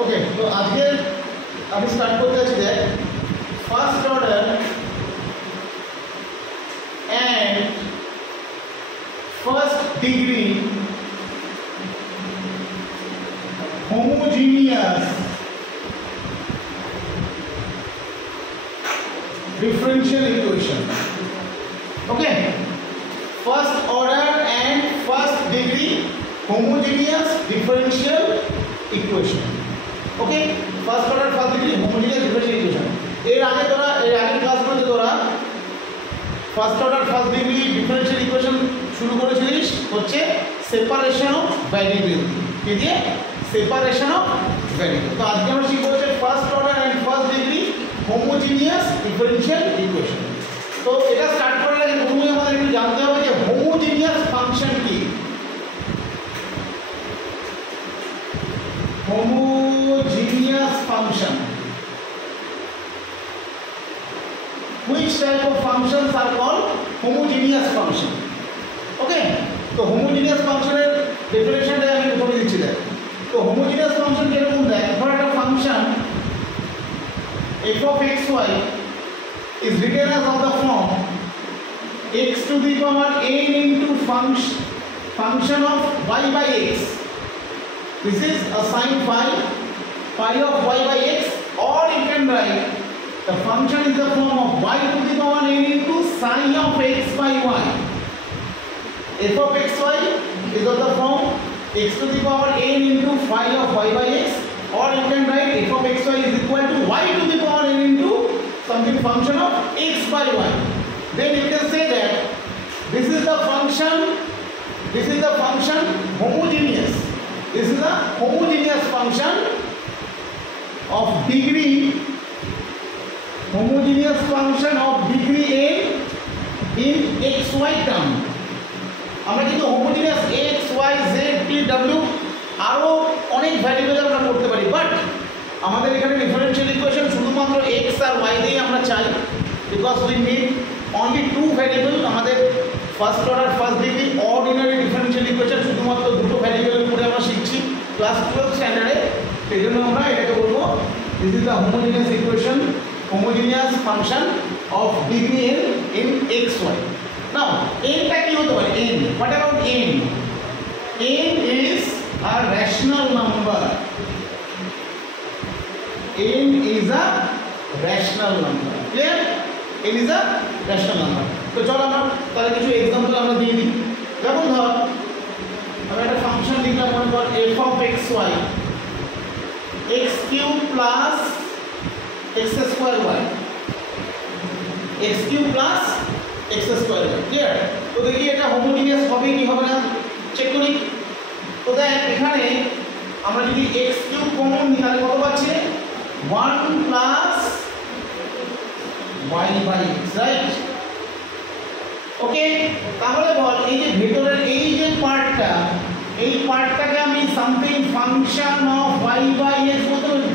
ওকে, তো আজকে আমি স্টার্ট করতে যাচ্ছি যে first order and first degree homogeneous differential equation. Okay, first order and first degree homogeneous differential equation. Okay, first order first degree homogeneous differential equation. এর আগে ক্লাসগুলোতে তোরা first order first degree differential equation শুরু করেছিলিস হচ্ছে separation of variable দিয়ে separation of variable. তো আজকে আমরা শিখব হচ্ছে first order and first degree homogeneous differential equation. তো এটা স্টার্ট করার আগে প্রথমে আমাদের একটু জানতে হবে যে হোমোজিনিয়াস ফাংশন কি। Homogeneous function, which type of functions are called homogeneous function? Okay, তো homogeneous function এর ডেফিনেশনটা আমি প্রথমে দিচ্ছি দেখ। তো homogeneous function কিরকম দেখ, ধর একটা function f of xy is written as of the form x to the power n into function of y by x. This is a sin phi of y by x, or you can write the function is the form of y to the power n into sin of x by y. F of xy is of the form x to the power n into phi of y by x, or you can write f of xy is equal to y to the power n into something function of x by y. Then you can say that this is the function homogeneous. This is a homogeneous function of degree n in xy term. আমরা কিন্তু homogeneous x y z t w আরো অনেক variable আমরা করতে পারি, but আমাদের এখানে differential equation শুধুমাত্র x আর y দিয়ে আমরা চাই, because we need only two variable. আমাদের first order first degree ordinary differential equation শুধুমাত্র দুটো ভ্যারিয়েবলের উপরে আমরা শিখছি ক্লাস 12 স্ট্যান্ডার্ডে। সেই জন্য আমরা এটাকে বলবো this is the homogeneous equation, homogeneous function of degree n in xy. Now n টা কি হতে পারে? n, what about n? n is a rational number. n is a rational number. Clear? n is a rational number. তো চলো আমরা তাহলে কিছু example আমরা দিয়ে দিই। যেমন ধর আমরা একটা ফাংশন লিখলাম, মনে কর f of xy x cube plus x square y, x cube plus x square y. Clear? তো দেখি এটা হোমোজিনিয়াস হবে কি হবে না চেক করি। তো দেখ এখানে আমরা যদি x cube কমন নিই তাহলে কত পাচ্ছি? 1 plus y by x, right? Okay, তাহলে বল এই যে ভেতরের এই যে পার্টটা, এই পার্টটাকে আমি something function of y by x বলতে পারি।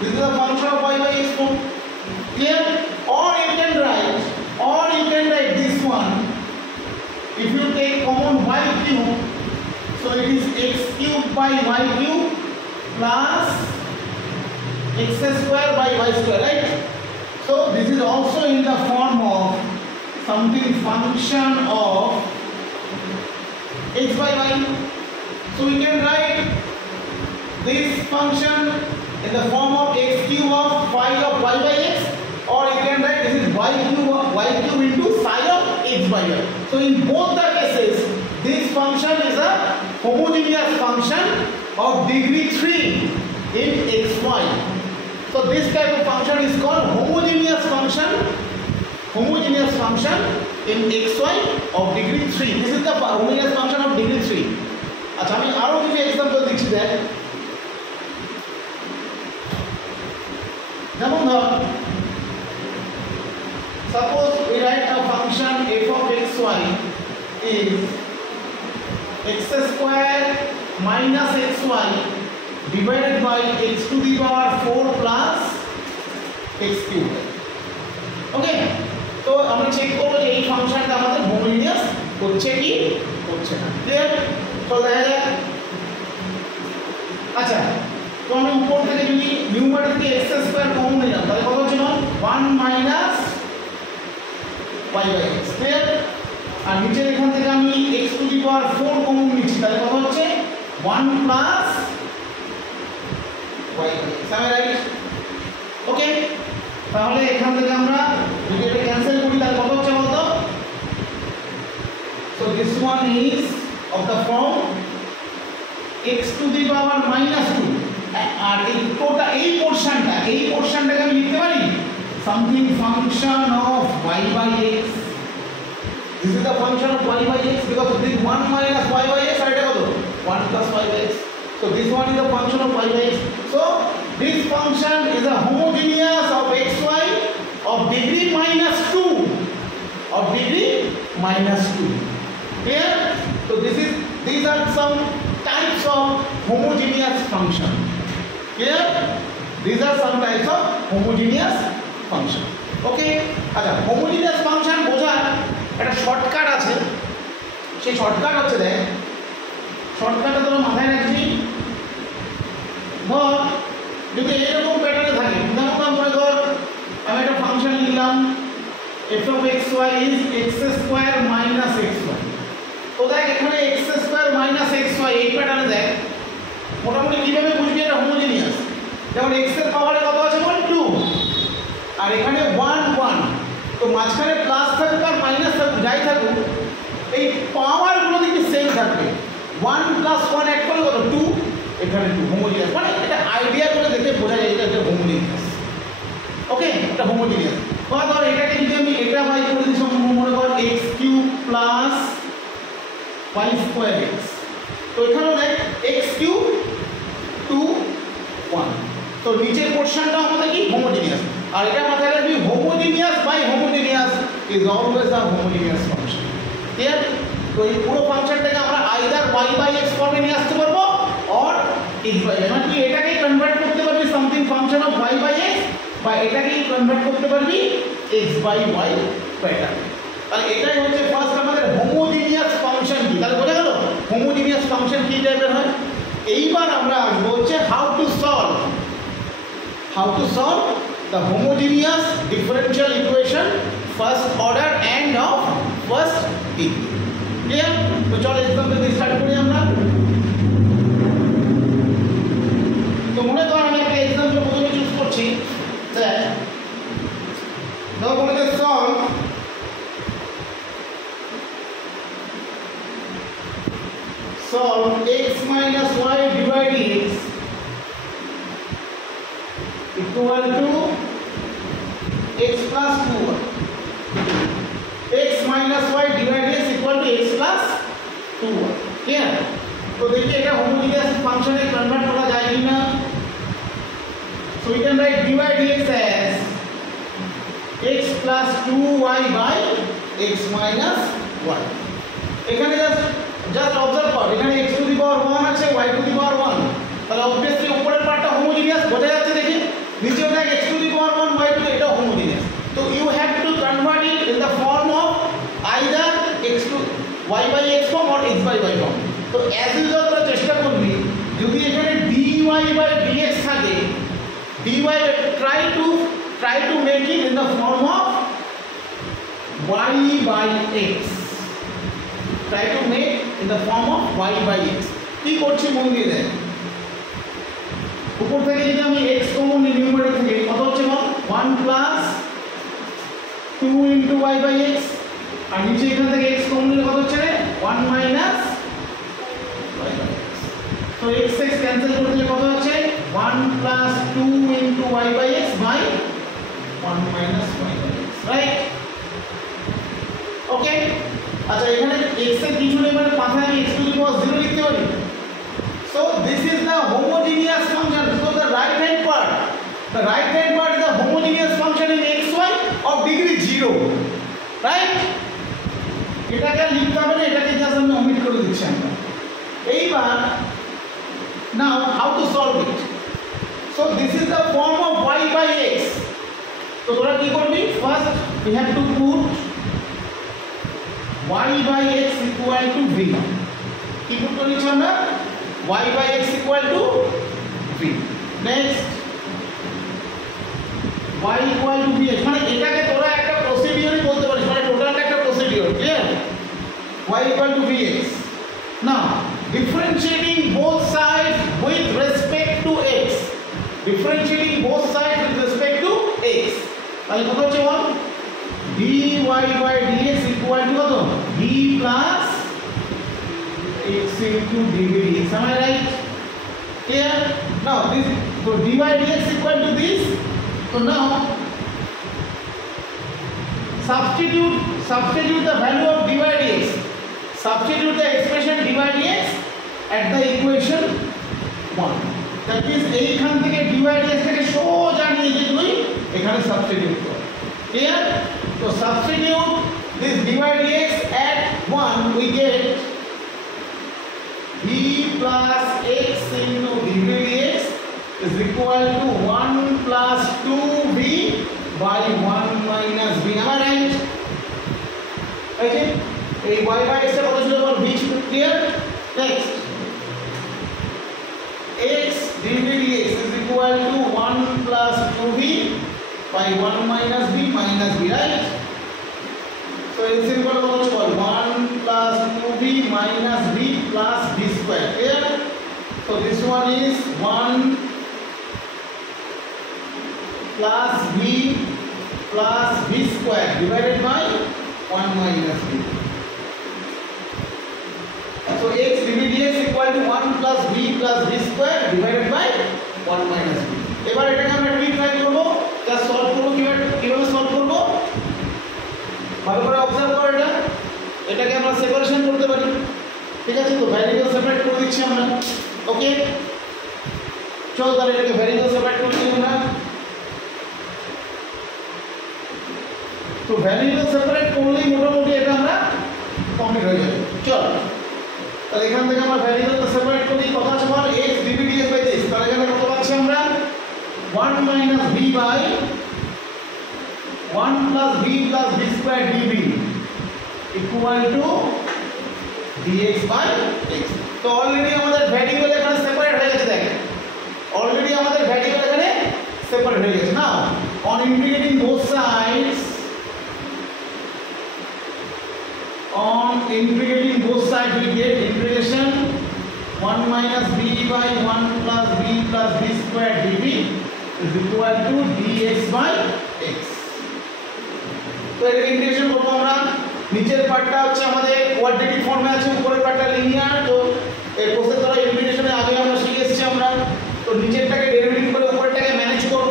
This is a function of y by x form. Clear? Or you can write this one. If you take common y cube, so it is x cube by y cube plus x square by y square, right? So this is also in the form of something function of x by y. So we can write this function in the form of x cube of phi of y by x, or you can write this is y cube into psi of x by y. So in both the cases this function is a homogeneous function of degree 3 in xy. So this type of function is called homogeneous function in xy of degree 3. This is the homogeneous function of degree 3. আচ্ছা আমি আরো কিছু example দিচ্ছি দেখ। যেমন ধর suppose we write a function f of xy is x square minus xy divided by x to the power 4 plus x cube. ওকে, তো আমরা চেক করব যে এই ফাংশনটা আমাদের হোমোজিনিয়াস হচ্ছে কি হচ্ছে না। ক্লিয়ার? তো দেখা যাক। আচ্ছা তো আমি উপর থেকে যদি নিউমারেটর থেকে x স্কয়ার কমন নিলাম তাহলে কত হচ্ছে না 1 minus y by x clear. আর নিচের এখান থেকে আমি x to the power 4 common নিচ্ছি তাহলে কত হচ্ছে 1 প্লাস y বাই x আমি রাইট ওকে। তাহলে এখান থেকে আমরা যদি এটা ক্যান্সেল করি তাহলে কত হচ্ছে বলতো। So this one is of the form x to the power minus 2 আর এই টোটাল এই পোরশনটাকে আমি লিখতে পারি something function of y by x। This is the function of y by x because this 1 minus y by x আর এটা কত 1 plus y by x. So this one is the function of y by x. So this function is a homogeneous of xy of degree minus 2 of degree minus 2. Clear? So these are some types of homogeneous function. Clear? These are some types of homogeneous function. Okay? আচ্ছা homogeneous function বোঝার একটা shortcut আছে, সেই shortcut হচ্ছে দেখ শর্টকাটটা তোরা মাথায় রাখবি। ধর যদি এরকম প্যাটার্নে থাকে যেমন মনে কর আমি একটা ফাংশন লিখলাম f of xy is x square minus xy। তো দেখ এখানে x square minus xy এই প্যাটার্নে দেখ মোটামুটি কিভাবে বুঝবি এটা হোমোজেনিয়াস। যেমন x এর পাওয়ারে কত আছে বল 2 আর এখানে 1 1 তো মাঝখানে প্লাস থাকুক আর মাইনাস থাকুক যাই থাকুক এই পাওয়ারগুলো কিন্তু সেম থাকবে। 1 প্লাস 1 অ্যাড করলে কত 2 এখানে 2 হোমোজেনিয়াস মানে এটা আইডিয়া করে দেখে বোঝা যায় এটা একটা হোমোজেনিয়াস। ওকে এটা হোমোজেনিয়াস। ধর এটাকে যদি আমি এটা বাই করে দিই মনে কর x cube plus y square x তো এখানেও দেখ x কিউব 2 1 তো নিচের পোরশনটা আমাদের কি হোমোজেনিয়াস। আর এটা মাথায় রাখবি homogeneous by homogeneous is always a homogeneous function. Clear? তো এই পুরো ফাংশনটাকে আমরা আইদার y বাই x ফর্মে নিয়ে আসতে পারবো অর x বাই y মানে তুই এটাকে কনভার্ট করতে পারবি something function of y by x বা এটাকে কনভার্ট করতে পারবি x বাই y প্যাটার্ন। তাহলে এটাই হচ্ছে ফার্স্ট আমাদের হোমোজেনিয়াস ফাংশন কি। তাহলে বোঝা গেল হোমোজেনিয়াস ফাংশন কি টাইপের হয়। এইবার আমরা আসবো হচ্ছে how to solve the homogeneous differential equation first order and of first degree. Clear? তো চলো এক্সাম্পল দিয়ে স্টার্ট করি আমরা। তো মনে কর আমি একটা এক্সাম্পল প্রথমে চুজ করছি দেখ ধর বলে যে solve x minus y divided x equal to x plus 2y. x minus y divided x equal to x plus 2y. Clear? तो देखिए এটা হোমোজেনিয়াস ফাংশনে কনভার্ট করা যায় কিনা। So we can write dy dx as x plus 2y by x minus y. এখানে just observe কর এখানে x টু দি পাওয়ার 1 আছে y টু দি পাওয়ার 1 তাহলে অবভিয়াসলি উপরের পার্টটা হোমোজেনিয়াস বোঝা যাচ্ছে দেখি নিচেও দেখ x to the power 1 y to এটা হোমোজেনিয়াস। তো you have to convert it in the form of either x to y by x form or x by y form. তো অ্যাজ ইউজুয়াল তোরা চেষ্টা করবি যদি এখানে dy by dx থাকে dy try to make it in the form of y by x try to make in the form of y by x কি করছি মন দিয়ে দেখ উপর থেকে যদি আমি x কমন নিই নিউমারেটর থেকে কত হচ্ছে বল 1 plus 2 into y by x আর নিচে এখান থেকে x কমন নিলে কত হচ্ছে 1 মাইনাস y বাই x। তো x x ক্যান্সেল করে দিলে কত হচ্ছে 1 plus 2 into y by x by 1 minus y by x right. Okay আচ্ছা এখানে x এর কিছু নেই মানে মাথায় আমি x টু দি পাওয়ার 0 লিখতে পারি। So this is the homogeneous function. So the right hand part is the homogeneous function in xy of degree 0, right? এটাকে লিখতে হবে না এটাকে জাস্ট আমি ওমিট করে দিচ্ছি আমরা। এইবার now how to solve it? So this is the form of y by x. তো তোরা কি করবি first we have to put y by x equal to v. কি পুট করেছি আমরা y by x equal to v. Next y equal to vx, মানে এটাকে তোরা একটা প্রসিডিউরই বলতে পারিস, মানে টোটালটা একটা procedure, clear? y equal to vx। Now differentiating both sides with respect to x, differentiating both sides with respect to x, তাহলে কত হচ্ছে বল? dy by dx equal to কত? d plus x into dv dx, am I right? Here now this, so dy dx equal to this, so now substitute the value of dy dx, substitute the expression dy dx at the equation 1, that means এইখান থেকে dy dx থেকে সোজা নিয়ে যে তুই এখানে substitute কর, clear? তো substitute this dy dx at 1, we get v plus x into dv dx is equal to 1 plus 2v by 1 minus v, am I right? Okay, এই y by x এর কত ছিল বল? v ছিল, clear? Next x dv dx is equal to 1 plus 2v by 1 minus v, right? So it's equal to কত বল? 1 plus 2v minus v plus v square, clear? So this one is 1 plus v plus v square divided by 1 minus v. So x dv dx equal to 1 plus v plus v square divided by 1 minus v. এবার এটাকে আমরা try করব, just solve করব। কিভাবে solve করব ভালো করে observe করো। এটাকে আমরা সেপারেশন করতে পারি, ঠিক আছে? তো ভ্যারিয়েবল সেপারেট করে দিচ্ছি আমরা, ওকে? চল তাহলে এটাকে ভ্যারিয়েবল সেপারেট করে দিই আমরা। তো ভ্যারিয়েবল সেপারেট করলেই মোটামুটি এটা আমরা কমপ্লিট হয়ে যাবে। চল তাহলে এখান থেকে আমরা ভ্যারিয়েবলটা সেপারেট করি। কত আছে বল? x dv dx by this, তাহলে এখানে কত পাচ্ছি আমরা? 1 minus v by 1 plus v plus v square dv equal to dx by x। তো অলরেডি আমাদের ভ্যারিয়েবল এখানে সেপারেট হয়ে গেছে, দেখেন অলরেডি আমাদের ভ্যারিয়েবল এখানে সেপারেট হয়ে গেছে। নাও on integrating both sides, on integrating both sides we get integration 1 minus v by 1 plus v plus v square dv is equal to dx by x। তো এর ইন্টিগ্রেশন করব আমরা। নিচের পার্টটা হচ্ছে আমাদের কোয়াড্রেটিক ফর্মে আছে, উপরের পার্টটা লিনিয়ার। তো এই প্রসেস দ্বারা ইন্টিগ্রেশনে আগে আমরা শিখে এসেছি আমরা। তো নিচেরটাকে ডেরিভেটিভ করে উপরেরটাকে ম্যানেজ করব।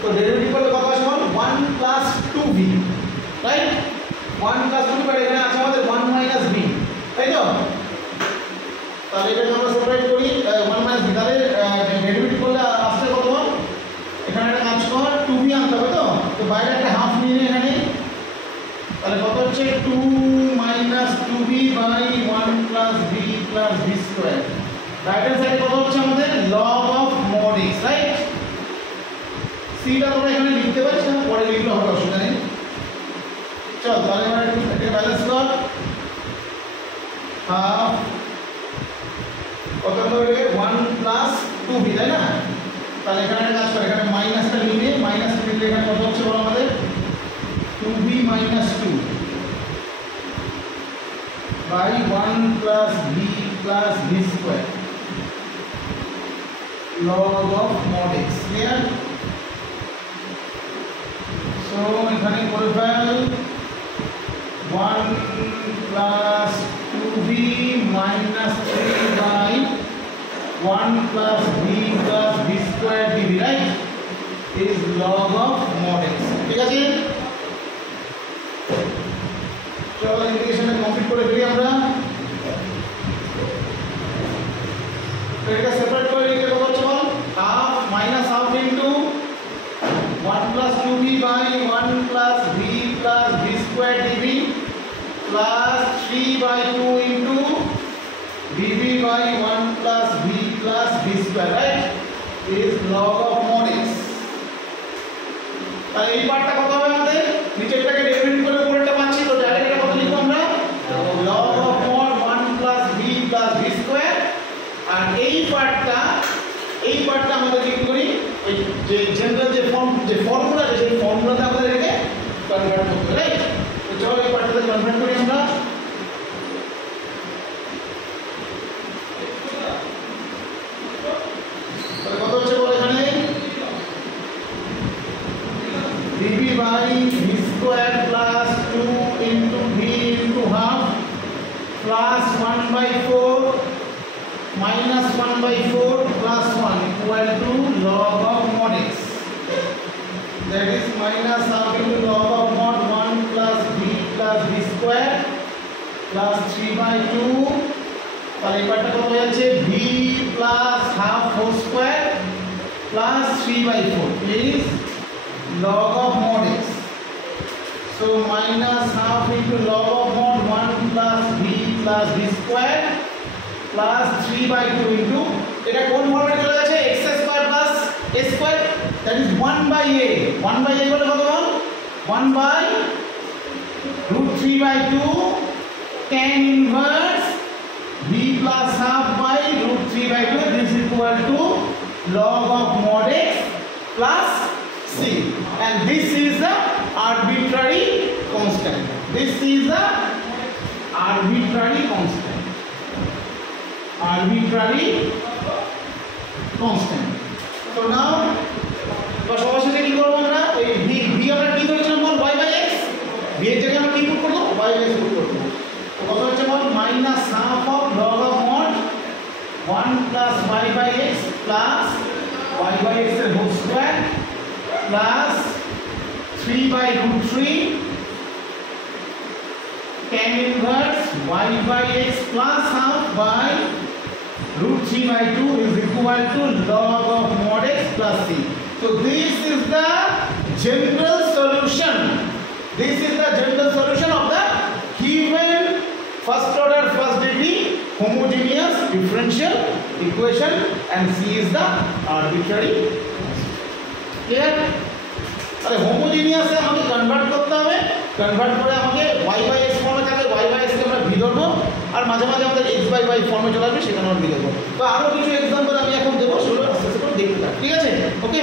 তো ডেরিভেটিভ করলে কত আসবে? 1 plus 2v, right? 1 plus 2 but এখানে আছে আমাদের 1 minus v, তাই তো? তাহলে এটাকে আমরা সেপারেট করি 1 minus v, তাহলে ডেরিভেটিভ করলে আসছে কত বল? এখানে একটা কাজ কর, 2v আনতে হবে। তো বাইরে একটা হাফ নিয়ে এখানে, তাহলে কত হচ্ছে? 2 minus 2v by 1 plus v plus v square। Right hand সাইডে কত হচ্ছে আমাদের? log of mod x, right? সিটা তোমরা এখানে লিখতে পারিস না, পরে লিখলে হবে, অসুবিধা নেই। চল তাহলে আমরা এটা ব্যালেন্স কর। হাফ কত হবে? 1 plus 2v, তাই না? তাহলে এখানে একটা কাজ করে, এখানে মাইনাসটা নিয়ে মাইনাস নিলে এখানে কত হচ্ছে বল আমাদের? 2v minus 2 by 1 plus v plus v square log of mod x, clear? So এখানে করে fail 1 plus 2v minus 3 by 1 plus v plus v square dv, right? Is log of mod x, ঠিক আছে? চলো ইন্টিগ্রেশনটা complete করে ফেলি আমরা। তো এটা সেপারেট করে লিখলে কত হচ্ছে বল? Half minus half into 1 plus 2v by 1 plus v plus v square dv plus 3 by 2 into dv by 1 plus v plus v square, right? Is log of mod x। তাহলে এই পার্টটা কত হবে আমাদের? নিচেরটাকে ডেরিভেটিভ করে উপরেরটা পাচ্ছি, তো ডাইরেক্ট এটা কত লিখব আমরা? log of mod 1 plus v plus v square। আর এই পার্টটা আমাদের কি করি? এই যে জেনারেল যে ফর্মুলা আছে সেই ফর্মুলাতে আমাদের এটাকে কনভার্ট করতে হবে, রাইট? তো চলো এই পার্টটাতে কনভার্ট করি আমরা। কত হচ্ছে বল এখানে dv by v square plus 2 into v into half plus 1 by 4 minus 1 by 4 plus 1 equal to log of mod x. That is minus half into log of mod 1 plus v square plus 3 by 2. তাহলে এই পার্টটা কত হয়ে যাচ্ছে v plus half whole square plus 3 by 4 is log of mod x. So minus half into log of mod 1 plus v square plus 3 by 2 into এটা কোন ফর্মে চলে গেছে x square plus a square, that is 1 by a বলে কত বল 1 by root 3 by 2 tan inverse v plus half by root 3 by 2. This is equal to log of mod x plus c, and this is the arbitrary constant. This is the arbitrary constant. So now সবার সাথে কি করব আমরা এই v আমরা কি ধরেছিলাম বল y by x, v এর জায়গায় আমরা কি পুট করব y by x পুট করব। তো কত হচ্ছে বল minus half of log of mod 1 plus y by x plus y by x এর whole square plus 3 by root 3 tan inverse y by x plus half by root 3 by 2 is equal to log of mod x plus c. So this is the general solution. This is the general solution of the given first order first degree homogeneous differential equation, and c is the arbitrary. Clear? আরে হোমোজেনিয়াসে আমাকে convert করতে হবে, convert করে আমাকে y by x ফর্মে থাকলে y by x কে আমরা v ধরবো, আর মাঝে মাঝে আমাদের x বাই y ফর্মে চলে আসবে সেখানে আমরা v ধরবো। তো আরও কিছু এক্সাম্পল আমি এখন দেবো, সেগুলো আস্তে আস্তে করে দেখতে থাক, ঠিক আছে? ওকে।